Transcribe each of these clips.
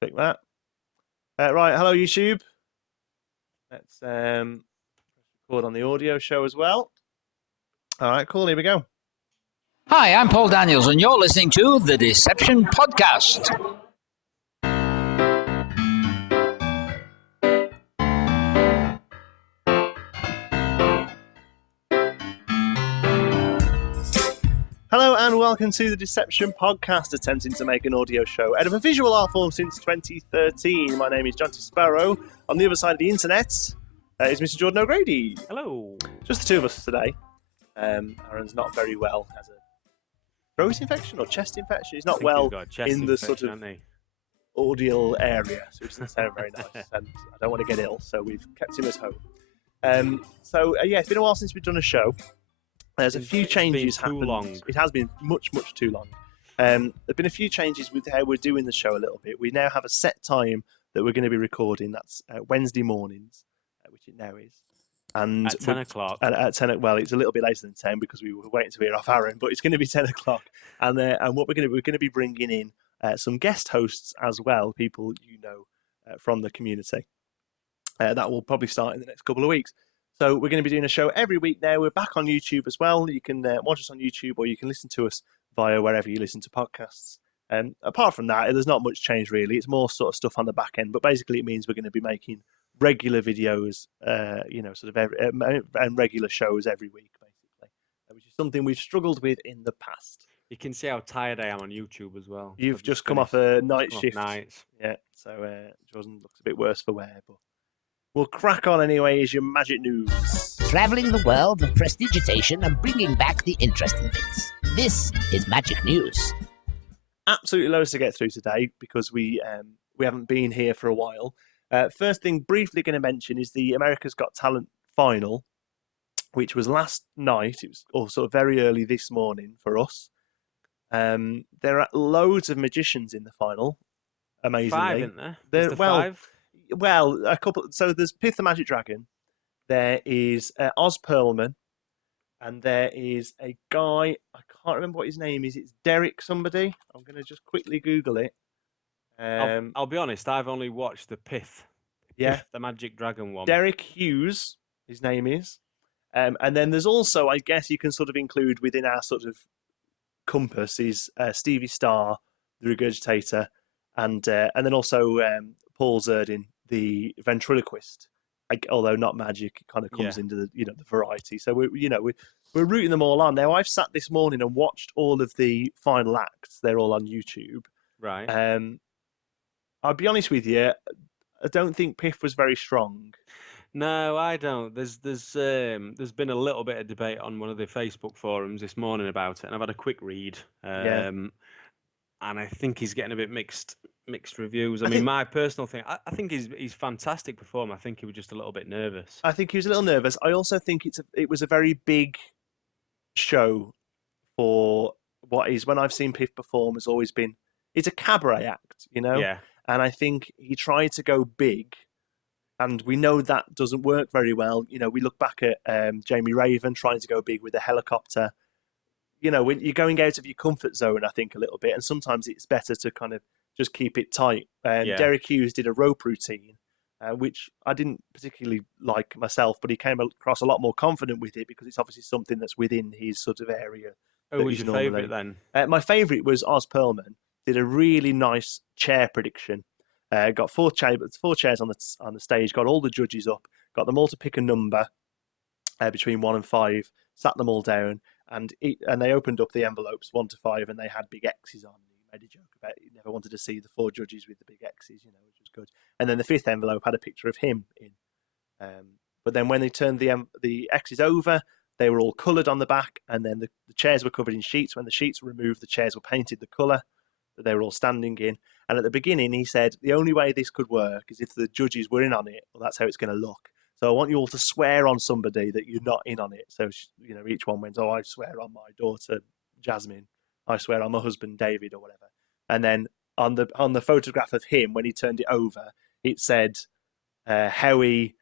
Click that. Right, hello YouTube. Let's record on the audio show as well. All right, cool. Here we go. Hi, I'm Paul Daniels, and you're listening to the Deception Podcast. Hello and welcome to the Deception Podcast, attempting to make an audio show out of a visual art form since 2013. My name is John T. Sparrow. On the other side of the internet is Mr. Jordan O'Grady. Hello. Just the two of us today. Aaron's not very well. Has a throat infection or chest infection. He's not well in the sort of audio area, so it doesn't sound very nice. And I don't want to get ill, so we've kept him at home. It's been a while since we've done a show. There's a few changes happened. Long. It has been much too long. There've been a few changes with how we're doing the show a little bit. We now have a set time that we're going to be recording. That's Wednesday mornings, which it now is. And at 10 o'clock. At 10, well, it's a little bit later than 10 because we were waiting to hear off Aaron, but it's going to be 10 o'clock. And what we're going to be bringing in some guest hosts as well, people from the community. That will probably start in the next couple of weeks. So we're going to be doing a show every week now. We're back on YouTube as well. You can watch us on YouTube, or you can listen to us via wherever you listen to podcasts. Apart from that, there's not much change really. It's more sort of stuff on the back end, but basically it means we're going to be making regular videos, and regular shows every week, basically, which is something we've struggled with in the past. You can see how tired I am on YouTube as well. You've just come off a night shift. Nights. Yeah, so Jordan looks a bit worse for wear, but we'll crack on anyway. Is your magic news. Traveling the world of prestidigitation and bringing back the interesting bits. This is Magic News. Absolutely loads to get through today because we haven't been here for a while. First thing, briefly going to mention is the America's Got Talent final, which was last night. It was also very early this morning for us. There are loads of magicians in the final. Amazingly, 5, isn't there? Five? Well, a couple. So there's Pith the Magic Dragon. There is Oz Perlman, and there is a guy. I can't remember what his name is. It's Derek somebody. I'm going to just quickly Google it. I'll be honest. I've only watched the Pith. Yeah, the Magic Dragon one. Derek Hughes, his name is, and then there's also, I guess, you can sort of include within our sort of compass is Stevie Starr, the Regurgitator, and then also Paul Zerdin, the ventriloquist. Although not magic, it kind of comes into the variety. So we're rooting them all on. Now I've sat this morning and watched all of the final acts. They're all on YouTube. Right. I'll be honest with you. I don't think Piff was very strong. No, I don't. There's been a little bit of debate on one of the Facebook forums this morning about it, and I've had a quick read. And I think he's getting a bit mixed reviews. I mean, my personal thing, I think he's fantastic performer. I think he was just a little bit nervous. I think he was a little nervous. I also think it was a very big show for what is, when I've seen Piff perform, has always been, it's a cabaret act, Yeah. And I think he tried to go big, and we know that doesn't work very well. We look back at Jamie Raven trying to go big with a helicopter. When you're going out of your comfort zone, I think, a little bit, and sometimes it's better to kind of just keep it tight. Derek Hughes did a rope routine, which I didn't particularly like myself, but he came across a lot more confident with it because it's obviously something that's within his sort of area. Who was your favourite then? My favourite was Oz Perlman. Did a really nice chair prediction. Got four chairs on the stage. Got all the judges up. Got them all to pick a number between 1 and 5. Sat them all down. And they opened up the envelopes 1 to 5, and they had big X's on. He made a joke about he never wanted to see the 4 judges with the big X's, which was good. And then the 5th envelope had a picture of him in. But then when they turned the X's over, they were all coloured on the back, and then the chairs were covered in sheets. When the sheets were removed, the chairs were painted the colour that they were all standing in. And at the beginning, he said the only way this could work is if the judges were in on it. Well, that's how it's going to look. So I want you all to swear on somebody that you're not in on it. So, each one went, I swear on my daughter, Jasmine. I swear on my husband, David, or whatever. And then on the photograph of him, when he turned it over, it said, Howie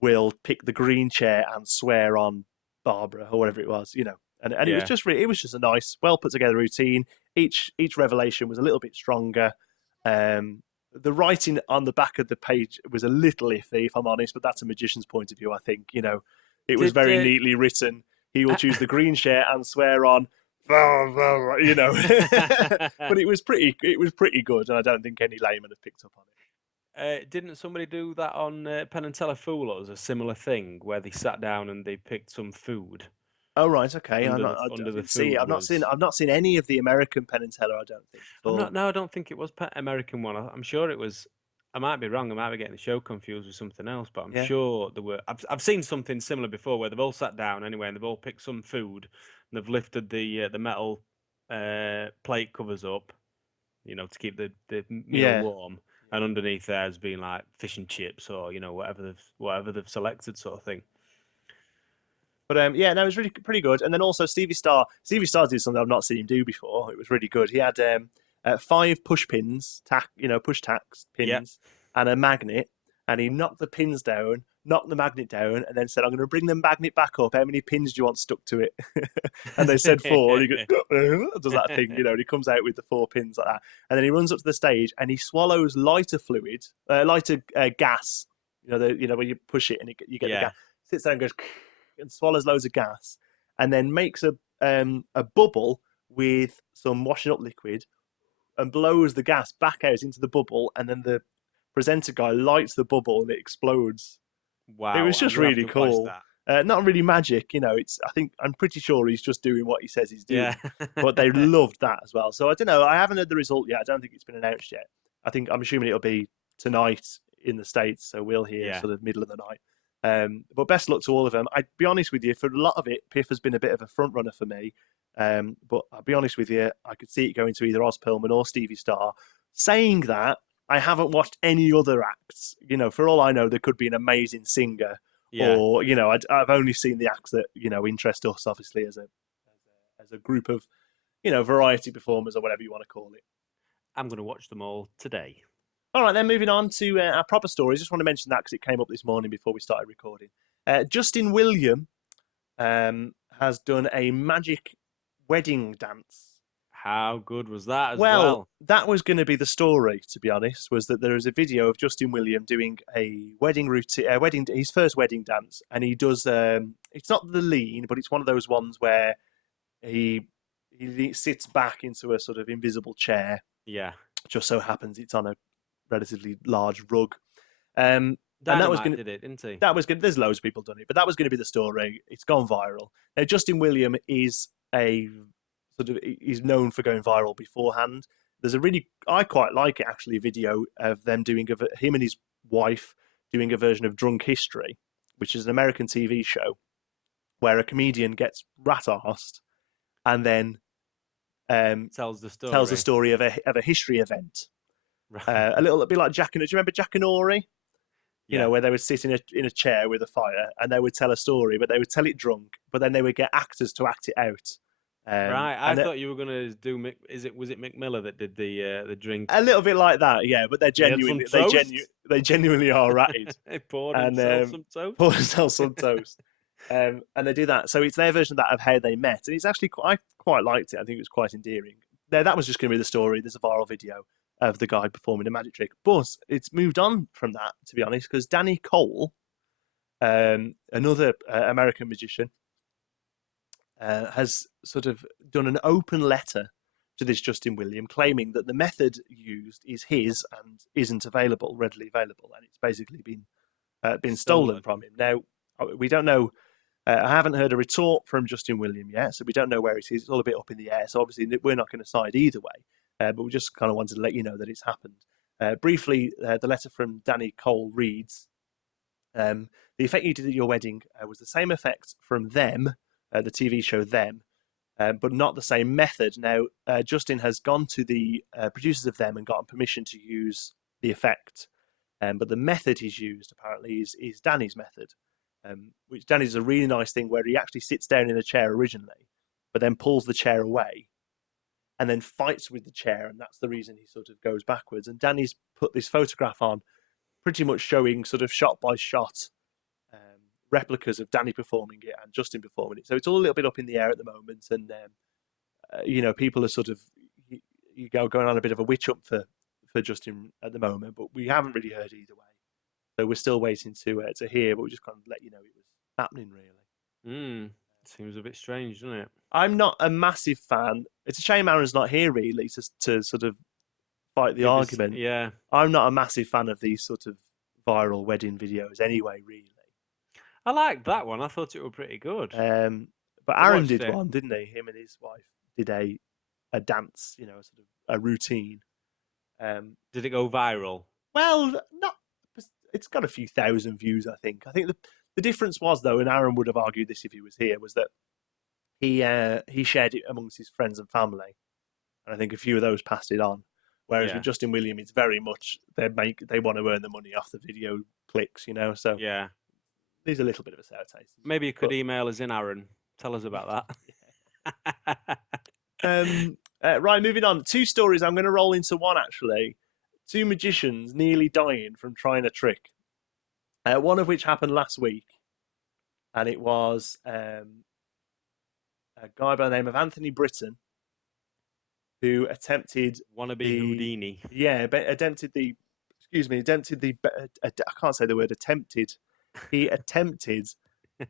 will pick the green chair and swear on Barbara, or whatever it was, And it was just a nice, well put together routine. Each revelation was a little bit stronger. the writing on the back of the page was a little iffy, if I'm honest, but that's a magician's point of view, I think. It was very neatly written. He will choose the green share and swear on, but it was pretty good, and I don't think any layman have picked up on it. Didn't somebody do that on Penn and Teller Fool? It was a similar thing where they sat down and they picked some food. Oh right, okay. Under I the didn't food see. I've not seen any of the American Penn and Teller. I don't think. I don't think it was American one. I'm sure it was. I might be wrong. I might be getting the show confused with something else, but I'm sure there were. I've seen something similar before where they've all sat down anyway and they've all picked some food and they've lifted the metal plate covers up, to keep the meal warm, and underneath there's been like fish and chips or whatever they've selected, sort of thing. But no, it was really pretty good. And then also Stevie Star did something I've not seen him do before. It was really good. He had 5 push pins, push tacks pins, and a magnet. And he knocked the pins down, knocked the magnet down, and then said, "I'm going to bring the magnet back up. How many pins do you want stuck to it?" And they said 4. And he does that thing, and he comes out with the 4 pins like that. And then he runs up to the stage and he swallows lighter gas. When you push it and you get the gas. Sits there and goes and swallows loads of gas, and then makes a bubble with some washing up liquid, and blows the gas back out into the bubble, and then the presenter guy lights the bubble and it explodes. Wow! It was just really cool. Not really magic, I'm pretty sure he's just doing what he says he's doing. Yeah. But they loved that as well. So I don't know. I haven't heard the result yet. I don't think it's been announced yet. I'm assuming it'll be tonight in the States, so we'll hear sort of middle of the night. But best luck to all of them. I'd be honest with you, for a lot of it, Piff has been a bit of a front runner for me. But I'll be honest with you, I could see it going to either Oz Perlman or Stevie Star. Saying that, I haven't watched any other acts. For all I know, there could be an amazing singer, or I've only seen the acts that interest us, obviously, as a group of variety performers or whatever you want to call it. I'm going to watch them all today. All right, then moving on to our proper stories. Just want to mention that because it came up this morning before we started recording. Justin William has done a magic wedding dance. How good was that as well? That was going to be the story, to be honest, was that there is a video of Justin William doing a wedding routine, his first wedding dance, and he does, it's not the lean, but it's one of those ones where he sits back into a sort of invisible chair. Yeah. Just so happens it's on a relatively large rug. And that was going to, didn't he? That was good. There's loads of people done it, but that was going to be the story. It's gone viral. Now, Justin William is he's known for going viral beforehand. There's I quite like it actually, a video of them doing him and his wife doing a version of Drunk History, which is an American TV show where a comedian gets rat-arsed and then tells the story of a history event. Right. A little bit like Jack and... Do you remember Jack and Ori? Where they would sit in a chair with a fire and they would tell a story, but they would tell it drunk, but then they would get actors to act it out. Right, I thought you were going to do... Was it Mick Miller that did the drink? A little bit like that, yeah, but they're genuinely... They genuinely are ratted. They poured themselves some toast. Poured themselves some toast. And they do that. So it's their version of that, of how they met. And it's actually... I quite liked it. I think it was quite endearing. That was just going to be the story. There's a viral video of the guy performing a magic trick. But it's moved on from that, to be honest, because Danny Cole, another American magician, has sort of done an open letter to this Justin William, claiming that the method used is his and isn't readily available, and it's basically been stolen from him. Now, we don't know. I haven't heard a retort from Justin William yet, so we don't know where it is. It's all a bit up in the air, so obviously we're not going to side either way. But we just kind of wanted to let you know that it's happened. Briefly, the letter from Danny Cole reads, the effect you did at your wedding was the same effect from them, the TV show Them, but not the same method. Now, Justin has gone to the producers of Them and gotten permission to use the effect. But the method he's used, apparently, is Danny's method, which Danny's is a really nice thing where he actually sits down in a chair originally, but then pulls the chair away and then fights with the chair, and that's the reason he sort of goes backwards. And Danny's put this photograph on, pretty much showing sort of shot by shot replicas of Danny performing it and Justin performing it. So it's all a little bit up in the air at the moment, and people are sort of going on a bit of a witch hunt for for Justin at the moment, but we haven't really heard either way. So we're still waiting to hear, but we just kind of let you know it was happening, really. Seems a bit strange, doesn't it? I'm not a massive fan. It's a shame Aaron's not here, really, to sort of fight the argument. Yeah. I'm not a massive fan of these sort of viral wedding videos anyway, really. I liked that one. I thought it was pretty good. But Aaron did one, didn't he? Him and his wife did a dance, sort of a routine. Did it go viral? Well, not. It's got a few thousand views, I think. I think the difference was, though, and Aaron would have argued this if he was here, was that he shared it amongst his friends and family, and I think a few of those passed it on. Whereas with Justin William, it's very much they want to earn the money off the video clicks, So yeah, there's a little bit of a sour taste. Maybe you could email us in, Aaron. Tell us about that. Right, moving on. 2 stories. I'm going to roll into one, actually. 2 magicians nearly dying from trying a trick. One of which happened last week, and it was a guy by the name of Anthony Britton who attempted Houdini. Yeah, attempted the. I can't say the word attempted. He attempted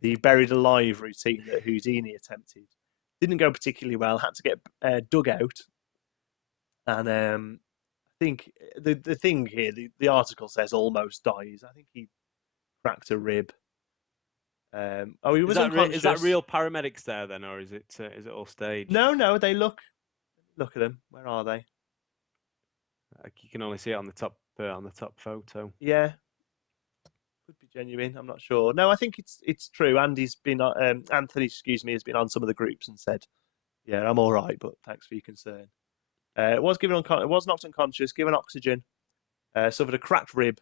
the buried alive routine that Houdini attempted. Didn't go particularly well. Had to get dug out, and I think the thing here, the article says almost dies. I think he cracked a rib. He was unconscious. Is that real paramedics there then, or is it all staged? No. They look at them. Where are they? You can only see it on the top photo. Yeah, could be genuine. I'm not sure. No, I think it's true. Anthony, has been on some of the groups and said, "Yeah, I'm all right, but thanks for your concern." It was knocked unconscious, given oxygen, suffered a cracked rib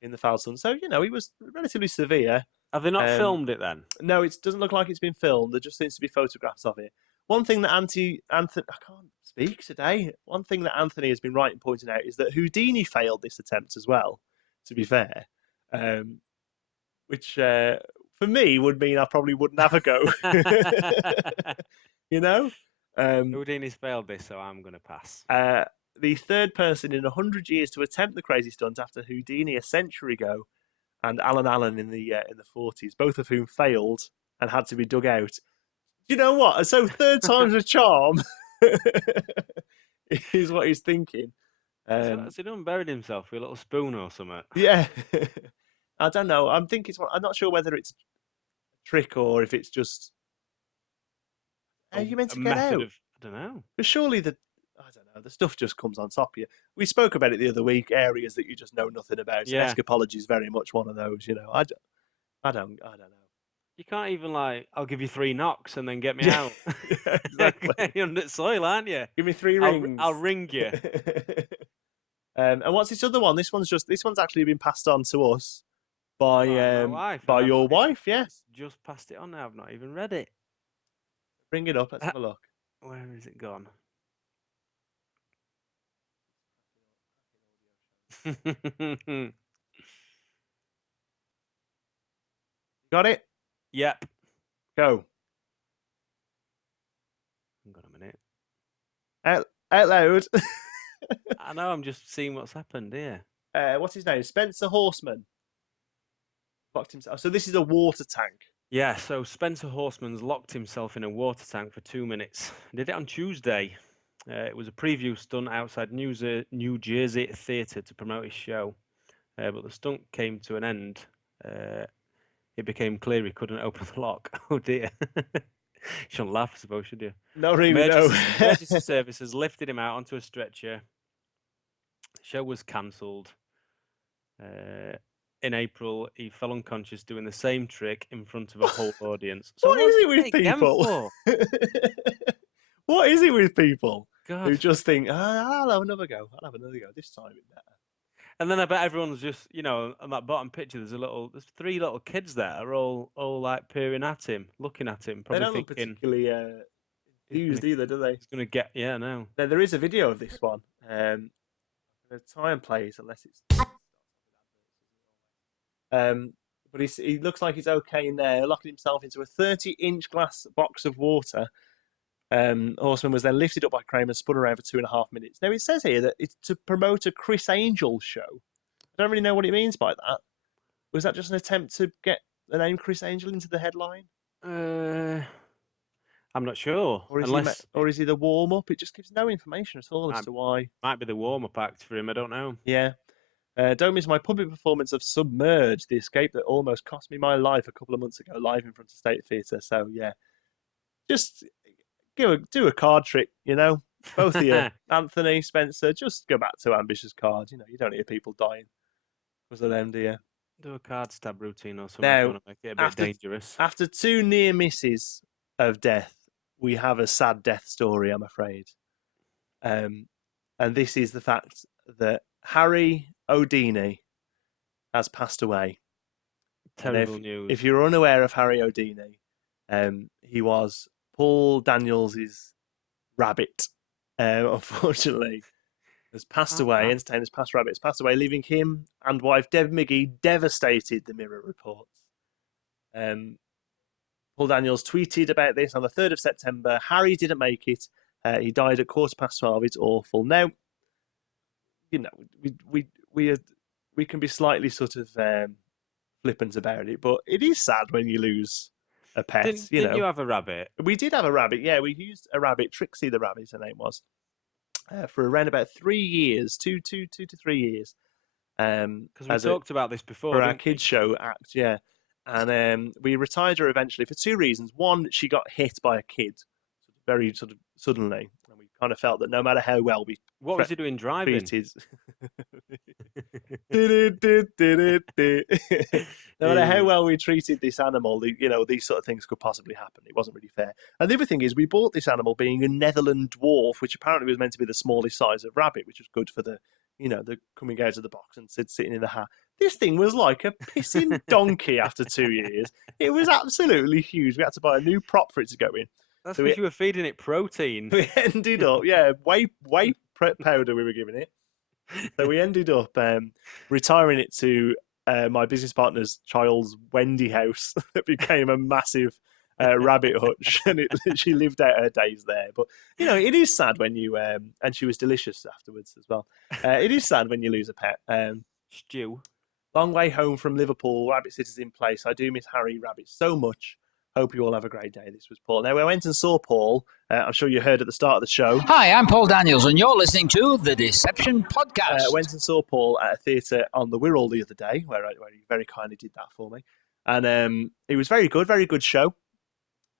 in the foul sun. So he was relatively severe. Have they not filmed it then? No, it doesn't look like it's been filmed. There just seems to be photographs of it. One thing that Anthony, I can't speak today. One thing that Anthony has been right in pointing out is that Houdini failed this attempt as well. To be fair, which for me would mean I probably wouldn't have a go. Houdini's failed this, so I'm going to pass. The third person in 100 years to attempt the crazy stunt after Houdini a century ago, and Alan Allen in the 40s, both of whom failed and had to be dug out. You know what? So third time's a charm is what he's thinking. Has he done buried himself with a little spoon or something? Yeah. I don't know. I'm not sure whether it's a trick or if it's just. Are you meant to get out? I don't know. But surely the stuff just comes on top of you. We spoke about it the other week. Areas that you just know nothing about. Yeah. Escapology is very much one of those. I don't know. You can't even I'll give you 3 knocks and then get me out. Yeah, exactly. You're under soil, aren't you? Give me 3 rings. I'll ring you. And what's this other one? This one's actually been passed on to us by your wife. Yes. Just passed it on now. I've not even read it. Bring it up. Let's have a look. Where is it gone? Got it? Yep. Go. Hang on a minute. Out loud. I know, I'm just seeing what's happened here. What's his name? Spencer Horseman. Locked himself. So this is a water tank. Yeah, so Spencer Horseman's locked himself in a water tank for 2 minutes. Did it on Tuesday. It was a preview stunt outside New Jersey Theatre to promote his show. But the stunt came to an end. It became clear he couldn't open the lock. Oh dear. You shouldn't laugh, I suppose, should you? Not really, no. Emergency services lifted him out onto a stretcher. The show was cancelled. In April, he fell unconscious doing the same trick in front of a whole audience. So what is it with people? What is it with people who just think, I'll have another go. This time it's better. And then I bet everyone's just, on that bottom picture, there's 3 little kids there, are all peering at him, looking at him, probably they don't thinking. Look particularly enthused either, do they? He's going to get, no. There is a video of this one. The time plays unless it's. But he looks like he's okay in there, locking himself into a 30-inch glass box of water. Horseman was then lifted up by Kramer and spun around for 2.5 minutes. Now, it says here that it's to promote a Chris Angel show. I don't really know what it means by that. Was that just an attempt to get the name Chris Angel into the headline? I'm not sure. Or is he the warm-up? It just gives no information at all as to why. Might be the warm-up act for him, I don't know. Yeah. Don't miss my public performance of Submerged, the escape that almost cost me my life a couple of months ago, live in front of State Theatre. So, yeah. Just do a card trick, Both of you, Anthony, Spencer, just go back to Ambitious Card. You don't hear people dying because of them, do you? Do a card stab routine or something. Now, You want to make it a bit dangerous. After 2 near misses of death, we have a sad death story, I'm afraid. And this is the fact that Harry Houdini has passed away. Terrible news. If you're unaware of Harry Houdini, he was Paul Daniels' rabbit, unfortunately. Has passed away. Entertainer's past rabbit has passed away, leaving him and wife Deb McGee devastated, the Mirror reports. Paul Daniels tweeted about this on the 3rd of September. Harry didn't make it. He died at 12:15. It's awful. Now, we can be slightly sort of flippant about it, but it is sad when you lose a pet. Didn't you have a rabbit? We did have a rabbit. Yeah, we used a rabbit. Trixie the rabbit, her name was, for around about 3 years, 2 to 3 years. Because we talked about this before. For our kids show act, yeah. And we retired her eventually for 2 reasons. One, she got hit by a kid very sort of suddenly. And we kind of felt that no matter how well we What was he doing driving? treated... No matter how well we treated this animal, these sort of things could possibly happen. It wasn't really fair. And the other thing is we bought this animal being a Netherland dwarf, which apparently was meant to be the smallest size of rabbit, which was good for the coming out of the box and sitting in the hat. This thing was like a pissing donkey after 2 years. It was absolutely huge. We had to buy a new prop for it to go in. That's because you were feeding it protein. We ended up, whey powder we were giving it. So we ended up retiring it to my business partner's child's Wendy house that became a massive rabbit hutch, and she lived out her days there. But it is sad when you and she was delicious afterwards as well. It is sad when you lose a pet. Stew. Long way home from Liverpool. Rabbit City's in place. I do miss Harry Rabbit so much. Hope you all have a great day. This was Paul. Now, we went and saw Paul. I'm sure you heard at the start of the show. Hi, I'm Paul Daniels, and you're listening to The Deception Podcast. Went and saw Paul at a theatre on the Wirral the other day, where he very kindly did that for me. And it was very good show.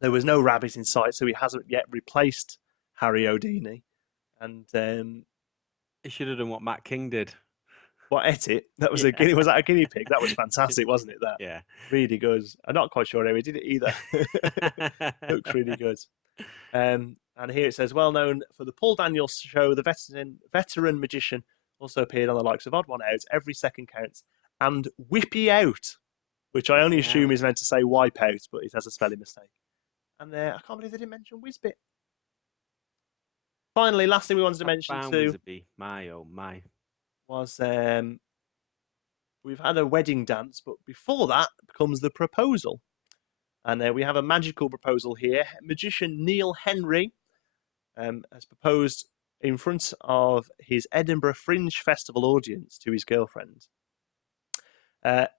There was no rabbit in sight, so he hasn't yet replaced Harry Houdini. And he should have done what Matt King did. What, ate it? That was was that a guinea pig? That was fantastic, wasn't it? That really good. I'm not quite sure how he did it either. Looks really good. And here it says, well known for the Paul Daniels show, the veteran magician also appeared on the likes of Odd One Out, Every Second Counts, and Whippy Out, which I only assume is meant to say wipe out, but it has a spelling mistake. And I can't believe they didn't mention Whizbit. Finally, last thing we wanted to mention too. My oh my. Was we've had a wedding dance, but before that comes the proposal. And we have a magical proposal here. Magician Neil Henry has proposed in front of his Edinburgh Fringe Festival audience to his girlfriend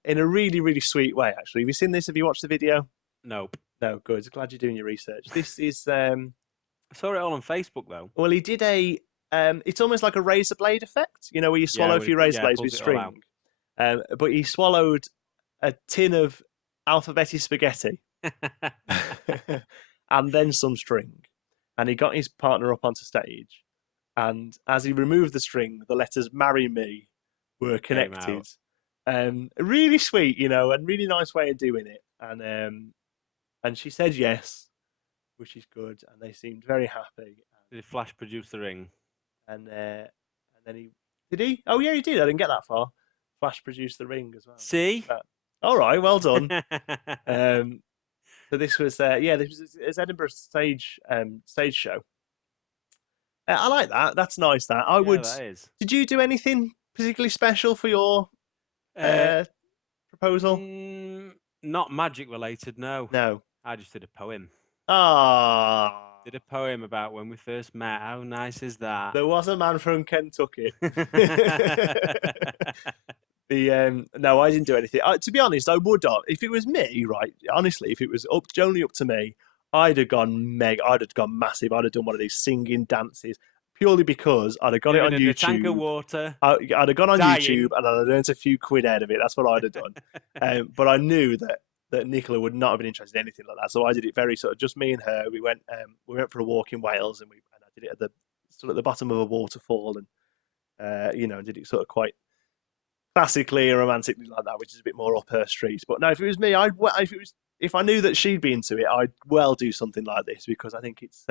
in a really, really sweet way, actually. Have you seen this? Have you watched the video? Nope. No, good. Glad you're doing your research. This is... I saw it all on Facebook, though. Well, he did a... it's almost like a razor blade effect, where you swallow a few razor blades with string. But he swallowed a tin of alphabetti spaghetti and then some string. And he got his partner up onto stage. And as he removed the string, the letters "Marry Me" were connected. Really sweet, and really nice way of doing it. And she said yes, which is good. And they seemed very happy. Did Flash produce the ring? And then he did he? Oh yeah, he did. I didn't get that far. Flash produced the ring as well. See? All right, well done. So this was this was his Edinburgh stage show. I like that. That's nice. That I would. That is. Did you do anything particularly special for your proposal? Not magic related. No. No. I just did a poem. Ah. Did a poem about when we first met. How nice is that? There was a man from Kentucky. No, I didn't do anything. To be honest, I would have. If it was me, right? Honestly, if it was only up to me, I'd have gone I'd have gone massive. I'd have done one of these singing dances purely because I'd have got it on In a tank of YouTube. water. I'd have gone on dying. YouTube and I'd have earned a few quid out of it. That's what I'd have done. But I knew that Nicola would not have been interested in anything like that. So I did it very sort of just me and her. We went for a walk in Wales, and I did it at the bottom of a waterfall, and did it sort of quite classically and romantically like that, which is a bit more up her street. But no, if it was me, if I knew that she'd be into it, I'd well do something like this, because I think it's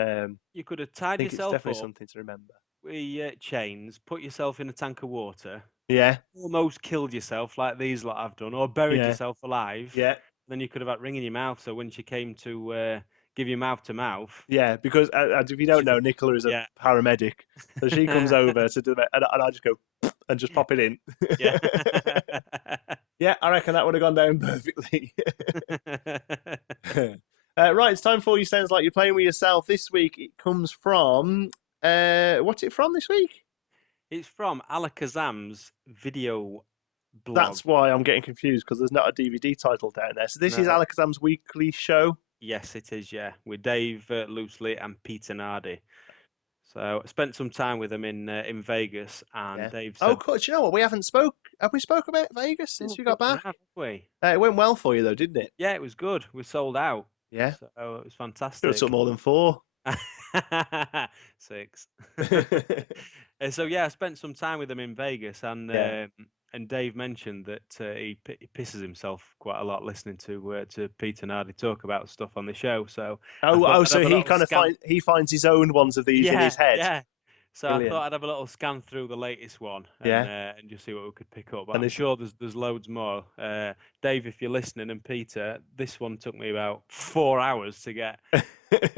you could have tied it's yourself definitely up something to remember. with chains, put yourself in a tank of water, Yeah, almost killed yourself like these lot have done, or buried Yeah. yourself alive. yeah, Then you could have had ring in your mouth. So when she came to give you mouth to mouth, yeah. Because if you don't She's know, a- Nicola is a yeah. paramedic, so she comes over to do it, and I just go and just pop it in. yeah. Yeah, I reckon that would have gone down perfectly. Right, it's time for You Sounds Like You're Playing With Yourself. This week it comes from... what's it from this week? It's from Alakazam's video blog. That's why I'm getting confused, because there's not a DVD title down there. So this is No. Alakazam's weekly show. Yes, it is, yeah, with Dave Loosely and Peter Nardi. So I spent some time with them in Vegas, and Yeah. Dave said... Oh, cool. Do you know what? Have we spoke about Vegas since you got back? Have we? It went well for you, though, didn't it? Yeah, it was good. We sold out. Yeah. So it was Could fantastic. have took more than 4. 6. So yeah, I spent some time with them in Vegas, and Yeah. and Dave mentioned that he pisses himself quite a lot listening to Peter Nardi talk about stuff on the show. So So he kind of finds his own ones of these in his head. Yeah. So Brilliant. I thought I'd have a little scan through the latest one, and just see what we could pick up. But And I'm sure there's loads more. Dave, if you're listening, and Peter, this one took me about 4 hours to get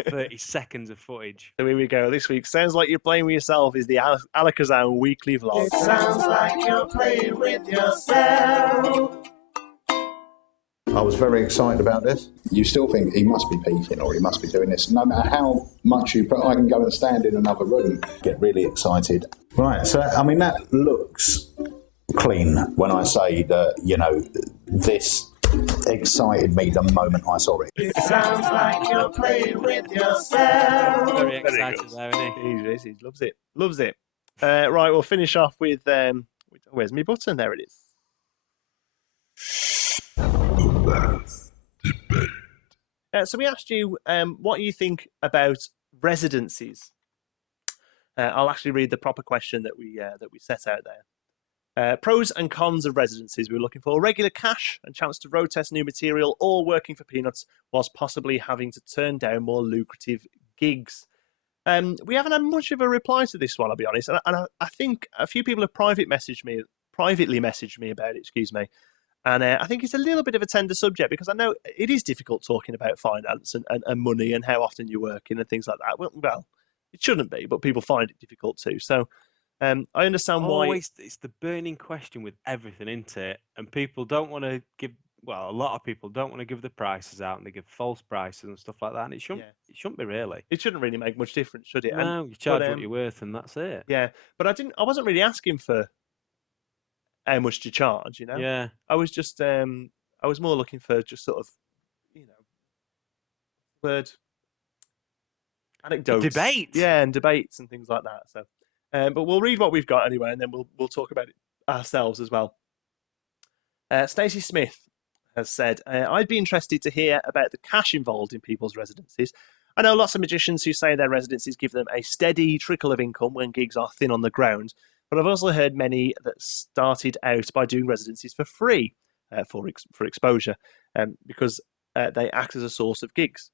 30 seconds of footage. So here we go. This week, Sounds Like You're Playing With Yourself is the Alakazam weekly vlog. It sounds like you're playing with yourself. I was very excited about this. You still think he must be peaking or he must be doing this. No matter how much you put, I can go and stand in another room, get really excited. Right, so, I mean, that looks clean when I say that, this excited me the moment I saw it. It sounds like you're playing with yourself. Very excited there, isn't he? He loves it. Loves it. Right, we'll finish off with... where's my button? There it is. So we asked you what you think about residencies. I'll actually read the proper question that we set out there. Pros and cons of residencies. We were looking for regular cash and chance to road test new material, or working for peanuts whilst possibly having to turn down more lucrative gigs. We haven't had much of a reply to this one, I'll be honest, and I think a few people have privately messaged me about it. Excuse me. And I think it's a little bit of a tender subject, because I know it is difficult talking about finance and money and how often you're working and things like that. Well, it shouldn't be, but people find it difficult too. So I understand why. Always, it's the burning question with everything, isn't it? And people don't want to give. Well, a lot of people don't want to give the prices out, and they give false prices and stuff like that. And it shouldn't be really. It shouldn't really make much difference, should it? No, you charge what you're worth, and that's it. Yeah, but I wasn't really asking for how much to charge, you know. Yeah. I was just I was more looking for just sort of, word anecdotes, Debate. yeah, and debates and things like that. So, but we'll read what we've got anyway, and then we'll talk about it ourselves as well. Stacey Smith has said, I'd be interested to hear about the cash involved in people's residencies. I know lots of magicians who say their residencies give them a steady trickle of income when gigs are thin on the ground, but I've also heard many that started out by doing residencies for free for exposure, because they act as a source of gigs,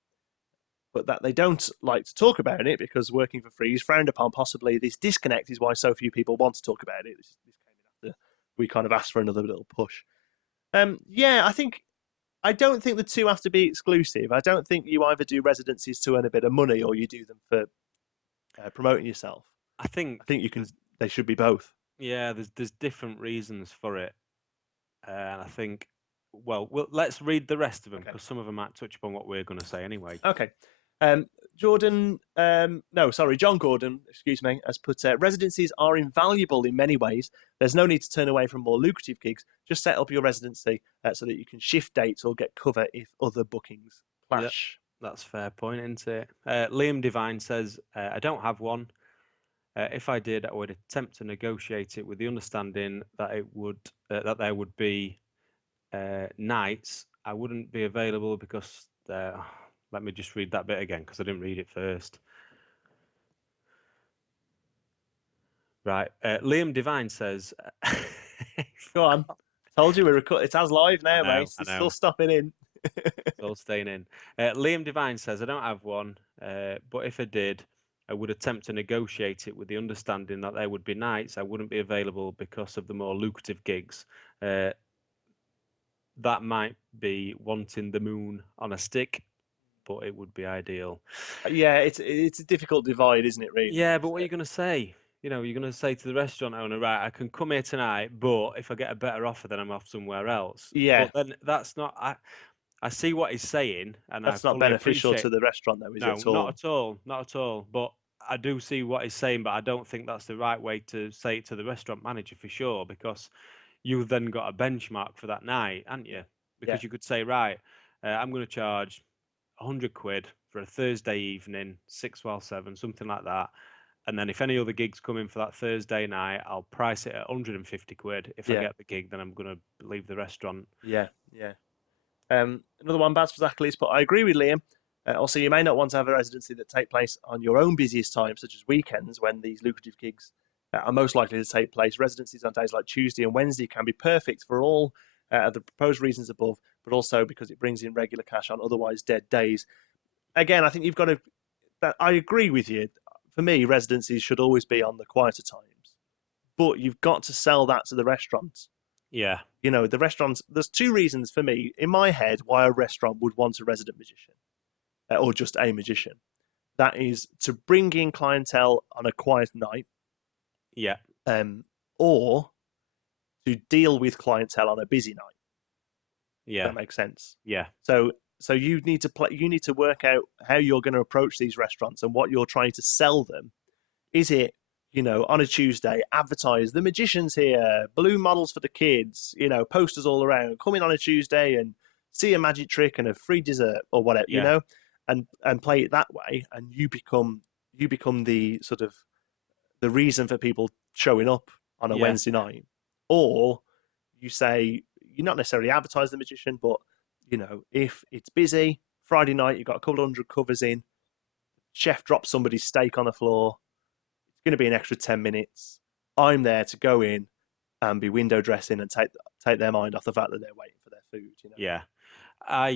but that they don't like to talk about it because working for free is frowned upon. Possibly this disconnect is why so few people want to talk about it. This came after we kind of asked for another little push. Yeah, I don't think the two have to be exclusive. I don't think you either do residencies to earn a bit of money or you do them for promoting yourself. I think you can. They should be both. Yeah, there's different reasons for it, and I think. Well, let's read the rest of them, because some of them might touch upon what we're going to say anyway. Okay. John Gordon, excuse me, has put, residencies are invaluable in many ways. There's no need to turn away from more lucrative gigs. Just set up your residency so that you can shift dates or get cover if other bookings clash. Yep, that's a fair point, isn't it? Liam Devine says, I don't have one. If I did, I would attempt to negotiate it with the understanding that that there would be nights I wouldn't be available because... let me just read that bit again because I didn't read it first. Right. Liam Devine says... Go on. Told you it's as live now, mate. It's I know. still stopping in. It's all staying in. Liam Devine says, I don't have one, but if I did, I would attempt to negotiate it with the understanding that there would be nights I wouldn't be available because of the more lucrative gigs. That might be wanting the moon on a stick, but it would be ideal. Yeah, it's a difficult divide, isn't it, really? Yeah, but what are you going to say? You're going to say to the restaurant owner, right, I can come here tonight, but if I get a better offer, then I'm off somewhere else. Yeah. But then that's not... I see what he's saying, and that's I not beneficial appreciate... to the restaurant, though, is No, it at all? not at all, not at all. But I do see what he's saying, but I don't think that's the right way to say it to the restaurant manager for sure, because you've then got a benchmark for that night, haven't you? Because you could say, right, I'm going to charge £100 for a Thursday evening, 6 while 7, something like that. And then if any other gigs come in for that Thursday night, I'll price it at £150. If I get the gig, then I'm going to leave the restaurant. Yeah. Another one, Baz Fazakali's put, I agree with Liam. Also, you may not want to have a residency that take place on your own busiest times, such as weekends, when these lucrative gigs are most likely to take place. Residencies on days like Tuesday and Wednesday can be perfect for all of the proposed reasons above, but also because it brings in regular cash on otherwise dead days. Again, I think you've got to... I agree with you. For me, residencies should always be on the quieter times, but you've got to sell that to the restaurants. Yeah. The restaurants, there's two reasons for me, in my head, why a restaurant would want a resident magician or just a magician. That is to bring in clientele on a quiet night. Yeah. Or to deal with clientele on a busy night. Yeah. That makes sense. Yeah. So you need to work out how you're going to approach these restaurants and what you're trying to sell them. Is it, on a Tuesday, advertise the magician's here, balloon models for the kids, posters all around, come in on a Tuesday and see a magic trick and a free dessert or whatever, and play it that way, and you become the sort of the reason for people showing up on a Wednesday night. Or you say, you're not necessarily advertise the magician, but if it's busy, Friday night, you've got a couple of 100 covers in, chef drops somebody's steak on the floor, it's going to be an extra 10 minutes. I'm there to go in and be window dressing and take their mind off the fact that they're waiting for their food. Yeah. I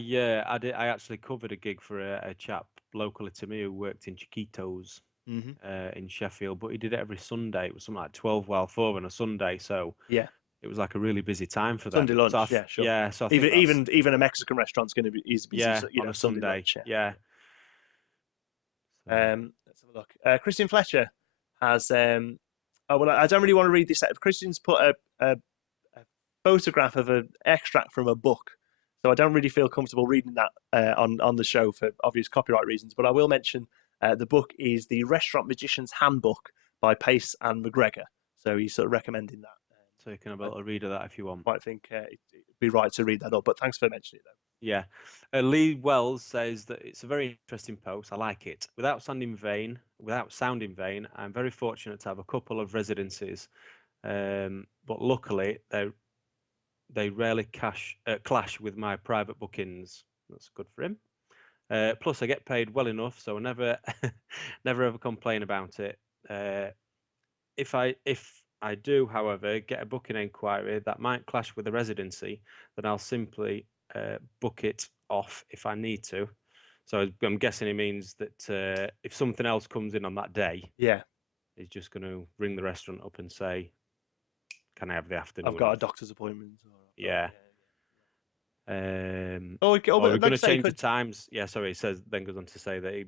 actually covered a gig for a chap locally to me who worked in Chiquitos in Sheffield, but he did it every Sunday. It was something like 12 while 4 on a Sunday, so it was like a really busy time for them. Sunday lunch, so sure. Yeah, so even a Mexican restaurant's going to be busy on a Sunday. Lunch, yeah. Let's have a look. Christian Fletcher has. I don't really want to read this. Christian's put a photograph of an extract from a book, so I don't really feel comfortable reading that on the show for obvious copyright reasons. But I will mention the book is The Restaurant Magician's Handbook by Pace and McGregor. So he's sort of recommending that. So you can have a little read of that if you want. I think it'd be right to read that up. But thanks for mentioning it, though. Yeah. Lee Wells says that it's a very interesting post. I like it. Without sounding vain, I'm very fortunate to have a couple of residencies, but luckily they rarely clash with my private bookings. That's good for him. Plus, I get paid well enough, so I never ever complain about it. If I do, however, get a booking inquiry that might clash with a residency, then I'll simply book it off if I need to. So I'm guessing it means that if something else comes in on that day, he's just going to ring the restaurant up and say, "Can I have the afternoon? I've got a doctor's appointment." Yeah. we're going to change the times. Yeah, sorry. He says then goes on to say that he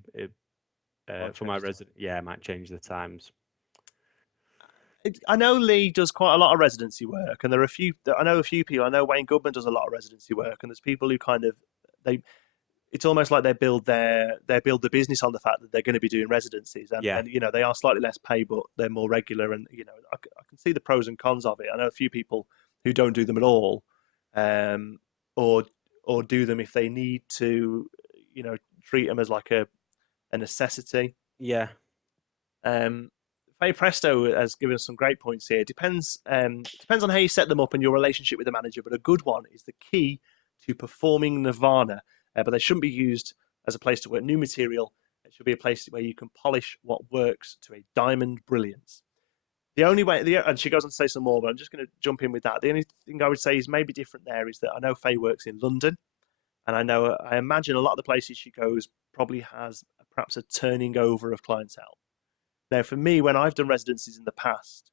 for my resident, I might change the times. I know Lee does quite a lot of residency work, and I know a few people. I know Wayne Goodman does a lot of residency work, and there's people who kind of it's almost like they build the business on the fact that they're going to be doing residencies, and, Yeah. and they are slightly less pay, but they're more regular, and I can see the pros and cons of it. I know a few people who don't do them at all, or do them if they need to, treat them as like a necessity. Yeah. Faye Presto has given us some great points here. Depends on how you set them up and your relationship with the manager, but a good one is the key to performing Nirvana. But they shouldn't be used as a place to work new material. It should be a place where you can polish what works to a diamond brilliance. The only way, and she goes on to say some more, but I'm just going to jump in with that. The only thing I would say is maybe different there is that I know Faye works in London, and I imagine a lot of the places she goes probably has perhaps a turning over of clientele. Now, for me, when I've done residencies in the past,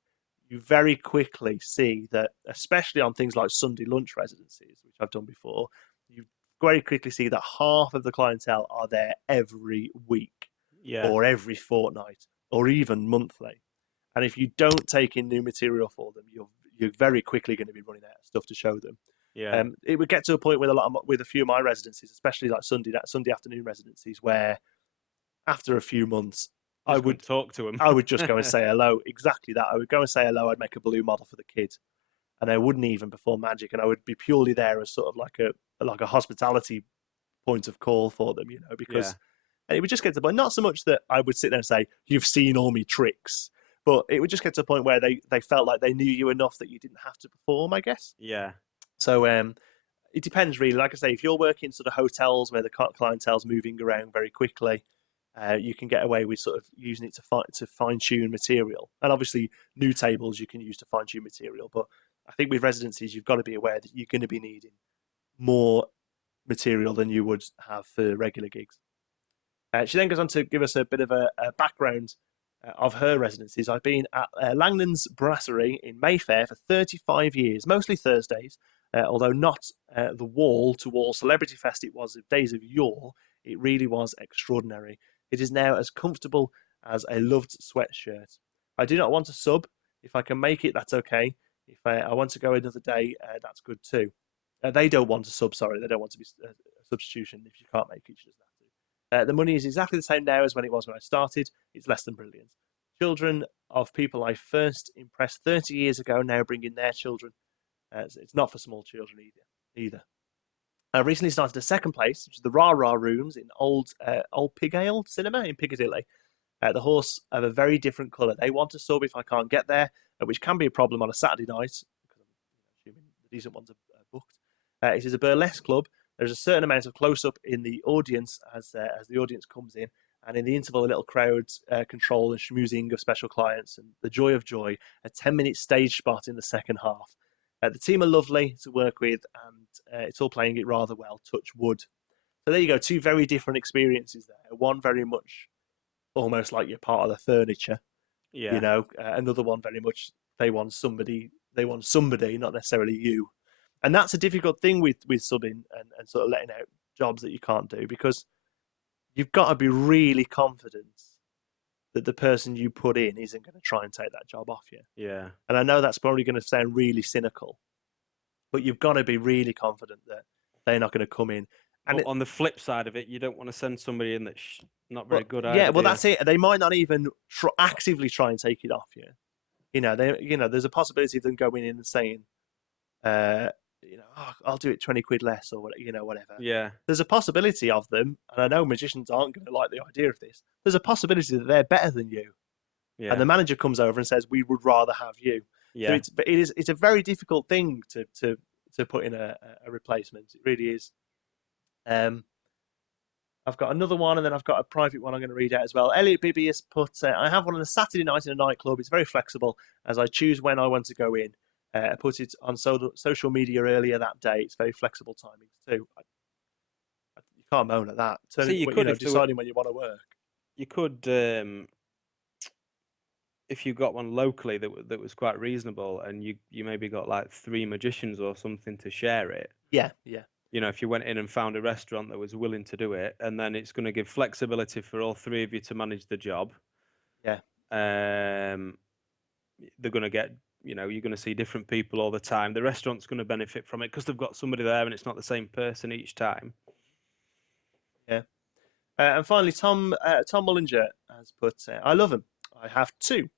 you very quickly see that, especially on things like Sunday lunch residencies, which I've done before, you very quickly see that half of the clientele are there every week, Yeah. or every fortnight, or even monthly. And if you don't take in new material for them, you're very quickly going to be running out of stuff to show them. Yeah. It would get to a point with a few of my residencies, especially like Sunday afternoon residencies, where after a few months, I would talk to him. I would just go and say hello. Exactly that. I would go and say hello. I'd make a balloon model for the kid, and I wouldn't even perform magic, and I would be purely there as sort of like a hospitality point of call for them, because and it would just get to the point. Not so much that I would sit there and say you've seen all me tricks, but it would just get to a point where they felt like they knew you enough that you didn't have to perform, I guess. Yeah. So it depends really. Like I say, if you're working sort of hotels where the clientele's moving around very quickly, you can get away with sort of using it to fine tune material. And obviously, new tables you can use to fine tune material. But I think with residencies, you've got to be aware that you're going to be needing more material than you would have for regular gigs. She then goes on to give us a bit of a background of her residencies. I've been at Langland's Brasserie in Mayfair for 35 years, mostly Thursdays, although not the wall-to-wall celebrity fest it was of days of yore. It really was extraordinary. It is now as comfortable as a loved sweatshirt. I do not want to sub. If I can make it, that's okay. If I want to go another day, that's good too. They don't want to sub, sorry. They don't want to be a substitution. If you can't make it, you just have to. The money is exactly the same now as when it was when I started. It's less than brilliant. Children of people I first impressed 30 years ago now bring in their children. It's not for small children either. I recently started a second place, which is the Rah Rah Rooms in Old Pig Ale Cinema in Piccadilly. The horse have a very different colour. They want to sub if I can't get there, which can be a problem on a Saturday night, because I'm assuming the decent ones are booked. It is a burlesque club. There's a certain amount of close-up in the audience as the audience comes in, and in the interval, a little crowd control and schmoozing of special clients, and the joy of joy, a 10-minute stage spot in the second half. The team are lovely to work with, and it's all playing it rather well, touch wood. So there you go, two very different experiences there. One very much almost like you're part of the furniture, another one very much they want somebody, not necessarily you. And that's a difficult thing with subbing and sort of letting out jobs that you can't do, because you've got to be really confident that the person you put in isn't going to try and take that job off you. Yeah. And I know that's probably going to sound really cynical, but you've got to be really confident that they're not going to come in. And on the flip side of it, you don't want to send somebody in that's not very good at it. Yeah, well, that's it. They might not even actively try and take it off you. There's a possibility of them going in and saying, I'll do it 20 quid less or whatever. Yeah. There's a possibility of them, and I know magicians aren't going to like the idea of this. There's a possibility that they're better than you. Yeah. And the manager comes over and says, we would rather have you. Yeah. So it's a very difficult thing to put in a replacement. It really is. I've got another one, and then I've got a private one I'm going to read out as well. Elliot Bibby has put, I have one on a Saturday night in a nightclub. It's very flexible as I choose when I want to go in. I put it on social media earlier that day. It's very flexible timings too. You can't moan at that. Deciding when you want to work. You could, if you got one locally that was quite reasonable, and you maybe got like 3 magicians or something to share it. Yeah. If you went in and found a restaurant that was willing to do it, and then it's going to give flexibility for all 3 of you to manage the job. Yeah. They're going to get, you're going to see different people all the time. The restaurant's going to benefit from it because they've got somebody there and it's not the same person each time. And finally, Tom Mullinger has put, I love him. I have two.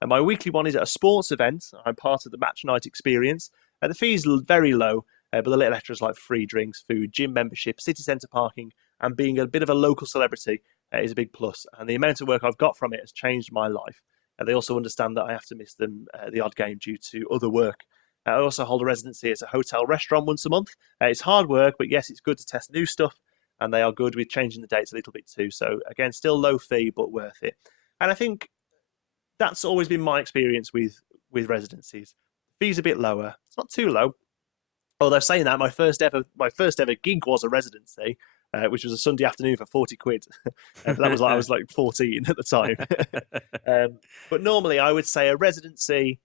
And my weekly one is at a sports event. I'm part of the match night experience. The fee's very low, but the little extras like free drinks, food, gym membership, city centre parking, and being a bit of a local celebrity is a big plus. And the amount of work I've got from it has changed my life. They also understand that I have to miss them the odd game due to other work. I also hold a residency at a hotel restaurant once a month. It's hard work, but yes, it's good to test new stuff. And they are good with changing the dates a little bit too. So again, still low fee, but worth it. And I think that's always been my experience with residencies. Fees a bit lower. It's not too low. Although saying that, my first ever gig was a residency, which was a Sunday afternoon for 40 quid. But that was I was like 14 at the time. But normally, I would say a residency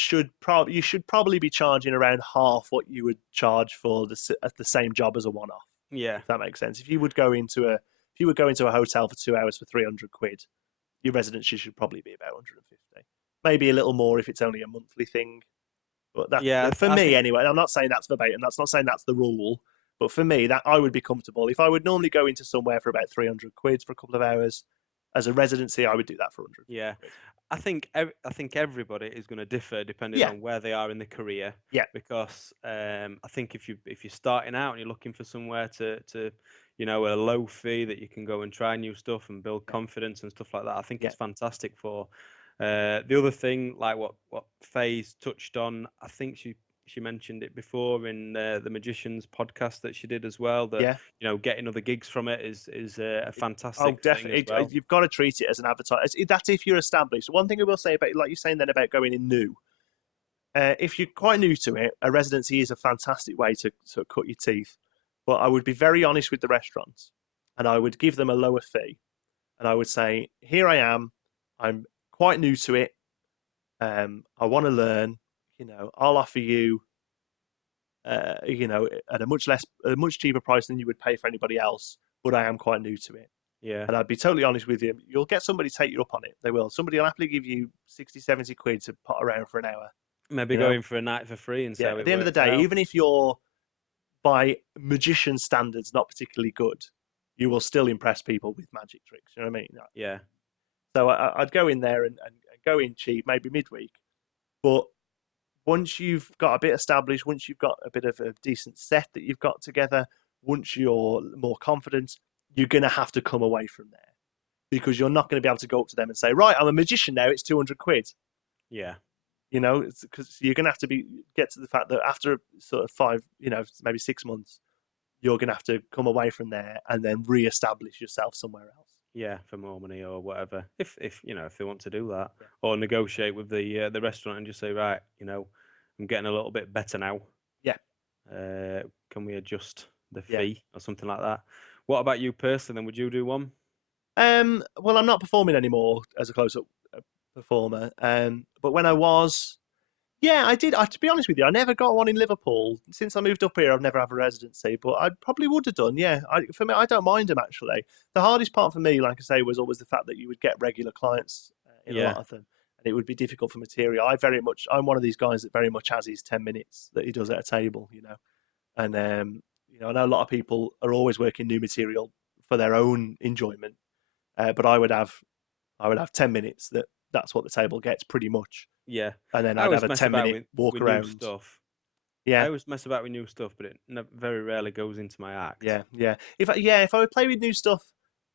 you should probably be charging around half what you would charge for the same job as a one-off. Yeah, If that makes sense. If you would go into a hotel for 2 hours for 300 quid, your residency should probably be about 150. Maybe a little more if it's only a monthly thing. But that, for me anyway, I'm not saying that's verbatim. That's not saying that's the rule. But for me, that I would be comfortable. If I would normally go into somewhere for about 300 quid for a couple of hours, as a residency, I would do that for 100. Yeah, I think everybody is going to differ depending on where they are in the career. Yeah. Because I think if you're starting out and you're looking for somewhere to a low fee that you can go and try new stuff and build confidence and stuff like that, I think it's fantastic for. The other thing, like what Faye's touched on, I think she mentioned it before in the Magicians podcast that she did as well. That getting other gigs from it is a fantastic thing as well. You've got to treat it as an advertise. That's if you're established. One thing I will say about, like you're saying then about going in new, if you're quite new to it, a residency is a fantastic way to cut your teeth. But I would be very honest with the restaurants, and I would give them a lower fee, and I would say, here I am, I'm quite new to it. I want to learn. I'll offer you, at a much cheaper price than you would pay for anybody else. But I am quite new to it. Yeah. And I'd be totally honest with you. You'll get somebody to take you up on it. They will. Somebody will happily give you 60, 70 quid to pot around for an hour. Maybe go in for a night for free and at the end of the day, even if you're by magician standards not particularly good, you will still impress people with magic tricks. You know what I mean? Yeah. So I'd go in there and go in cheap, maybe midweek. But once you've got a bit established, once you've got a bit of a decent set that you've got together, once you're more confident, you're going to have to come away from there. Because you're not going to be able to go up to them and say, right, I'm a magician now, it's 200 quid. Yeah. Because you're going to have to get to the fact that after sort of 5, maybe 6 months, you're going to have to come away from there and then re-establish yourself somewhere else. Yeah, for more money or whatever. If they want to do that, or negotiate with the restaurant and just say, right, I'm getting a little bit better now. Yeah. Can we adjust the fee or something like that? What about you personally? Then would you do one? Well, I'm not performing anymore as a close-up performer. But when I was, I did. To be honest with you, I never got one in Liverpool. Since I moved up here, I've never had a residency, but I probably would have done. Yeah, for me, I don't mind them actually. The hardest part for me, like I say, was always the fact that you would get regular clients in a lot of them, and it would be difficult for material. I'm one of these guys that very much has his 10 minutes that he does at a table, and I know a lot of people are always working new material for their own enjoyment, but I would have 10 minutes that's what the table gets pretty much. Yeah. And then I'd have a 10-minute walk around. Stuff. Yeah. I always mess about with new stuff, but it very rarely goes into my act. Yeah. If I would play with new stuff,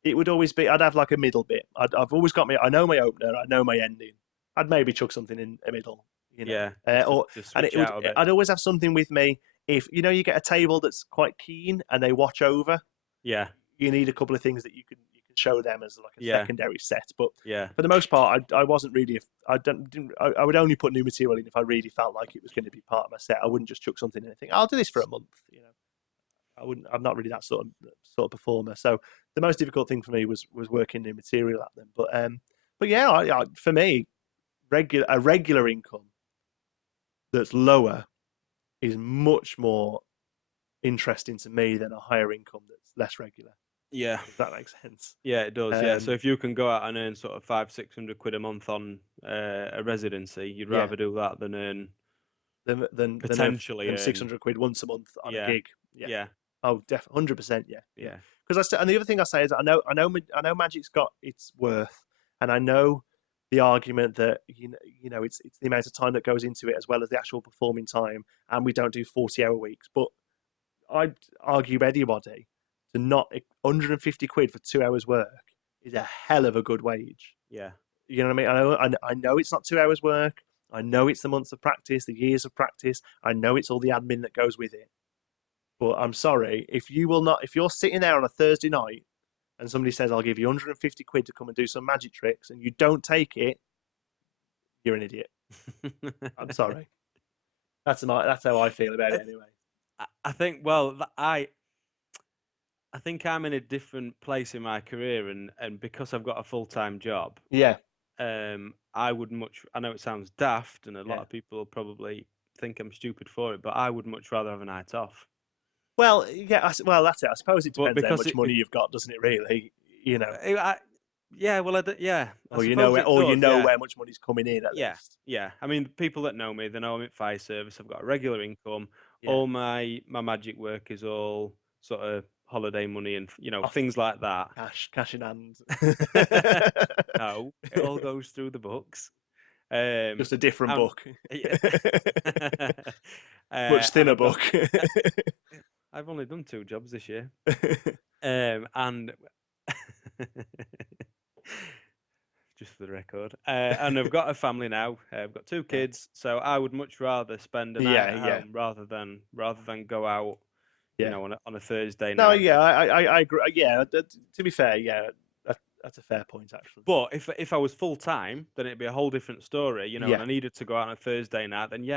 it would always be, I'd have like a middle bit. I've always got I know my opener, I know my ending. I'd maybe chuck something in the middle, Yeah. I'd always have something with me. If, you get a table that's quite keen and they watch over. Yeah. You need a couple of things that you can show them as like a secondary set, but for the most part, I wasn't really. I would only put new material in if I really felt like it was going to be part of my set. I wouldn't just chuck something in and think I'll do this for a month. I wouldn't. I'm not really that sort of performer. So the most difficult thing for me was working new material at them. But yeah, for me, a regular income that's lower is much more interesting to me than a higher income that's less regular. Yeah, if that makes sense. Yeah, it does. Yeah, so if you can go out and earn sort of 500-600 quid a month on a residency, you'd rather do that than earn than potentially earn 600 quid once a month on a gig. Yeah. Oh, 100%. Yeah. and the other thing I say is I know Magic's got its worth, and I know the argument that it's the amount of time that goes into it as well as the actual performing time, and we don't do 40-hour weeks. But I'd argue anybody to not 150 quid for 2 hours work is a hell of a good wage. Yeah. You know what I mean? I know it's not 2 hours work. I know it's the months of practice, the years of practice. I know it's all the admin that goes with it. But I'm sorry, if you're sitting there on a Thursday night and somebody says, I'll give you 150 quid to come and do some magic tricks, and you don't take it, you're an idiot. I'm sorry. That's how I feel about it anyway. I think, I think I'm in a different place in my career, and because I've got a full-time job, Yeah. I know it sounds daft, and a lot of people will probably think I'm stupid for it, but I would much rather have a night off. Well, yeah, that's it. I suppose it depends how much money you've got, doesn't it? Really, yeah. Or you know where much money's coming in. At least. Yeah. I mean, people that know me, they know I'm at fire service. I've got a regular income. Yeah. All my magic work is all sort of holiday money and things like that. Cash in hand. No, it all goes through the books. Just a different book. Yeah. Much thinner book. I've only done 2 jobs this year. And just for the record, and I've got a family now. I've got 2 kids, so I would much rather spend a night at home rather than go out, on a Thursday night. No, yeah, I agree. Yeah, to be fair, that's a fair point actually. But if I was full time, then it'd be a whole different story, and I needed to go out on a Thursday night. Then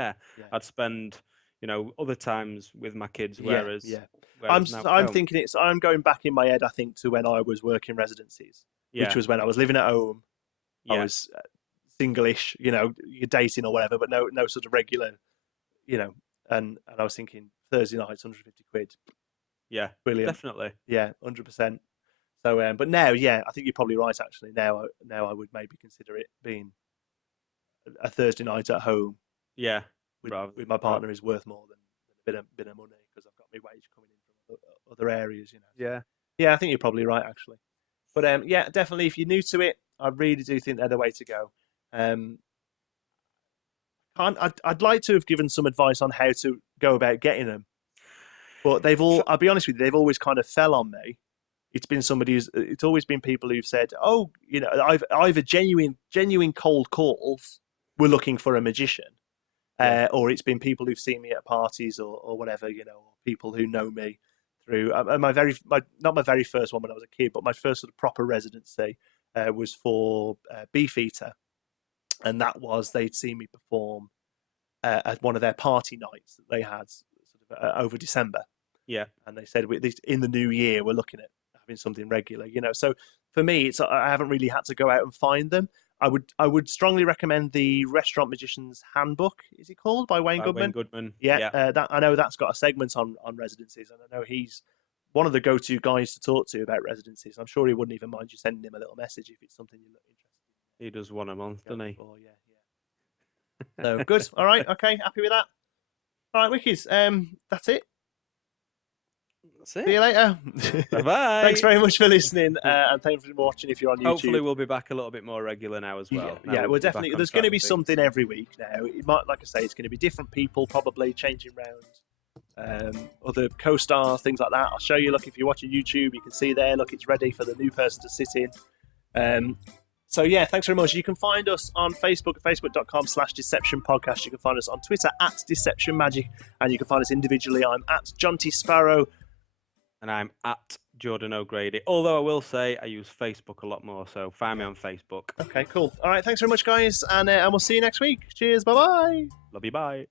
I'd spend other times with my kids. Whereas I'm thinking I'm going back in my head. I think to when I was working residencies, which was when I was living at home. I was single-ish, you're dating or whatever, but no sort of regular, and I was thinking Thursday nights, 150 quid. Yeah, brilliant, definitely. Yeah, 100%. So, but now, I think you're probably right. Actually, now I would maybe consider it being a Thursday night at home. Yeah, with my partner is worth more than a bit of money because I've got my wage coming in from other areas. Yeah, I think you're probably right actually. But definitely, if you're new to it, I really do think they're the way to go. I'd like to have given some advice on how to go about getting them, but I'll be honest with you, they've always kind of fell on me. It's been it's always been people who've said, "Oh, I've either genuine cold calls. We're looking for a magician," or it's been people who've seen me at parties or whatever, or people who know me through not my very first one when I was a kid, but my first sort of proper residency was for Beefeater, and that was they'd seen me perform at one of their party nights that they had sort of over December. Yeah, and they said in the new year we're looking at having something regular. So for me, I haven't really had to go out and find them. I would strongly recommend the Restaurant Magician's Handbook. Is it called by Wayne Goodman? Wayne Goodman. Yeah. I know that's got a segment on residencies, and I know he's one of the go-to guys to talk to about residencies. I'm sure he wouldn't even mind you sending him a little message if it's something you're interested in. He does one a month, doesn't he? Yeah. So good. All right. Okay. Happy with that. All right, Wikis. That's it. That's it. See you later. Bye-bye. Thanks very much for listening, and thanks for watching if you're on YouTube. Hopefully we'll be back a little bit more regular now as well. We're definitely. There's going to be something every week now. It might, like I say, it's going to be different people, probably changing around. Other co-stars, things like that. I'll show you. Look, if you're watching YouTube, you can see there. Look, it's ready for the new person to sit in. So yeah, thanks very much. You can find us on Facebook at facebook.com/Deception Podcast. You can find us on Twitter at Deception Magic, and you can find us individually. I'm at John T. Sparrow. And I'm at Jordan O'Grady. Although I will say I use Facebook a lot more, so find me on Facebook. Okay, cool. All right, thanks very much, guys, and we'll see you next week. Cheers, bye-bye. Love you, bye.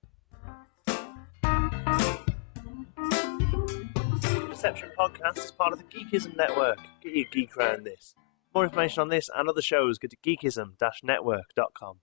Deception Podcast is part of the Geekism Network. Get your geek around this. For more information on this and other shows, go to geekism-network.com.